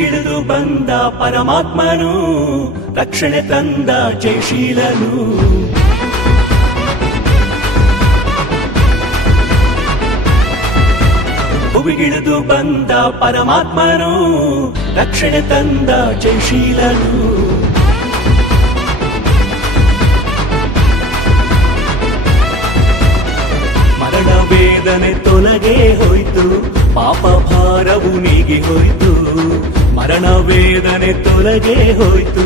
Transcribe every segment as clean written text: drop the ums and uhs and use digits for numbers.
ಭುವಿಗಿಳಿದು ಬಂದ ಪರಮಾತ್ಮನು ರಕ್ಷಣೆ ತಂದ ಜಯಶೀಲನು. ಭುವಿಗಿಳಿದು ಬಂದ ಪರಮಾತ್ಮನು ರಕ್ಷಣೆ ತಂದ ಜಯಶೀಲನು. ಮರಣ ವೇದನೆ ತೊಲಗೆ ಹೋಯ್ತು, ಪಾಪ ಭಾರವು ನೀಗಿ ಹೋಯ್ತು. ಮರಣ ವೇದನೆ ತೊಲಗೆ ಹೋಯ್ತು,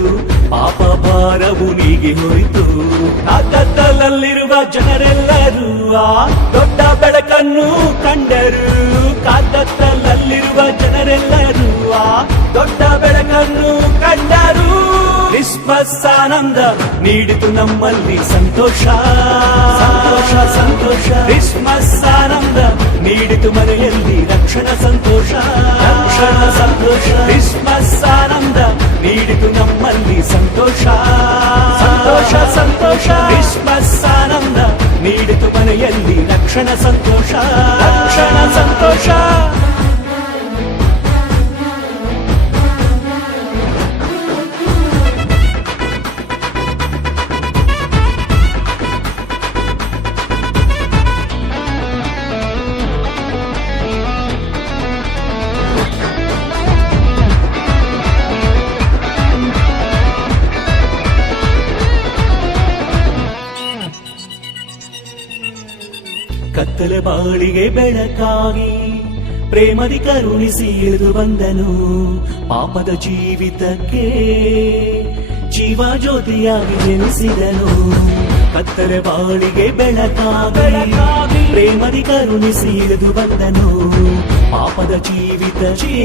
ಪಾಪ ಭಾರವು ನೀಗಿ ಹೋಯ್ತು. ಆ ಕತ್ತಲಲ್ಲಿರುವ ಜನರೆಲ್ಲರೂ ಆ ದೊಡ್ಡ ಬೆಳಕನ್ನು ಕಂಡರು. ಕತ್ತಲಲ್ಲಿರುವ ಜನರೆಲ್ಲರೂ ಆ ದೊಡ್ಡ ಬೆಳಕನ್ನು ಕಂಡರು. ಕ್ರಿಸ್ಮಸ್ ಆನಂದ ನೀಡಿತು ನಮ್ಮಲ್ಲಿ ಸಂತೋಷ, ಸಂತೋಷ ಸಂತೋಷ. ಕ್ರಿಸ್ಮಸ್ ಆನಂದ ನೀಡಿತು ಮನೆಯಲ್ಲಿ ರಕ್ಷಣಾ ಸಂತೋಷ, ರಕ್ಷಣಾ ಸಂತೋಷ. ಕ್ರಿಸ್ಮಸ್ ಆನಂದ ನೀಡಿತು ನಮ್ಮಲ್ಲಿ ಸಂತೋಷ, ಸಂತೋಷ ಸಂತೋಷ. ಕ್ರಿಸ್ಮಸ್ ಆನಂದ ನೀಡಿತು ಮನೆಯಲ್ಲಿ ರಕ್ಷಣಾ ಸಂತೋಷ, ರಕ್ಷಣಾ ಸಂತೋಷ. ಕತ್ತಲೆ ಬಾಳಿಗೆ ಬೆಳಕಾಗಿ ಪ್ರೇಮದಿ ಕರುಣಿಸಿ ಇಳಿದು ಬಂದನು. ಪಾಪದ ಜೀವಿತಕ್ಕೆ ಜೀವ ಜ್ಯೋತಿಯಾಗಿ ಜನಿಸಿದನು. ಕತ್ತಲೆ ಬಾಳಿಗೆ ಬೆಳಕಾಗಿ ಪ್ರೇಮದಿ ಕರುಣಿಸಿ ಇಳಿದು ಬಂದನು. ಪಾಪದ ಜೀವಿತಕ್ಕೆ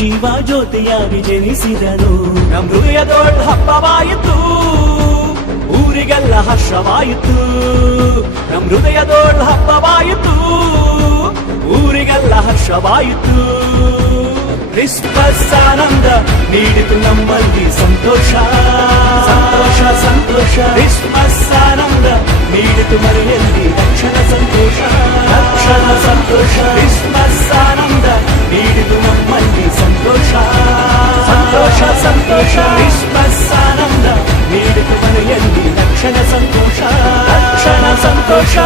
ಜೀವ ಜ್ಯೋತಿಯಾಗಿ ಜನಿಸಿದನು. ನಮ್ಮ ಹೃದಯ ದೊಡ್ಡ ಹಬ್ಬವಾಯಿತು, ಊರಿಗೆಲ್ಲ ಹರ್ಷವಾಯಿತು. ನಮ್ಮ ಹೃದಯ ದೊಡ್ಡ ಹಬ್ಬವಾಯಿತು, ಊರಿಗೆಲ್ಲ ಹರ್ಷವಾಯಿತು. ಕ್ರಿಸ್ಮಸ್ ಆನಂದ ನೀಡಿತು ನಮ್ಮಲ್ಲಿ ಸಂತೋಷ, ಸಂತೋಷ ಸಂತೋಷ. ಕ್ರಿಸ್ಮಸ್ ಆನಂದ ನೀಡಿತು ಮನೆಯಲ್ಲಿ ರಕ್ಷಣಾ ಸಂತೋಷ, ರಕ್ಷಣಾ ಸಂತೋಷ. ಕ್ರಿಸ್ಮಸ್ ಆನಂದ ನೀಡಿತು ನಮ್ಮಲ್ಲಿ ಸಂತೋಷ, ಸಂತೋಷ ಸಂತೋಷ. ಕ್ರಿಸ್ಮಸ್ ಆನಂದ ನೀಡಿತು ಮನೆಯಲ್ಲಿ ರಕ್ಷಣಾ ಸಂತೋಷ, ರಕ್ಷಣಾ ಸಂತೋಷ.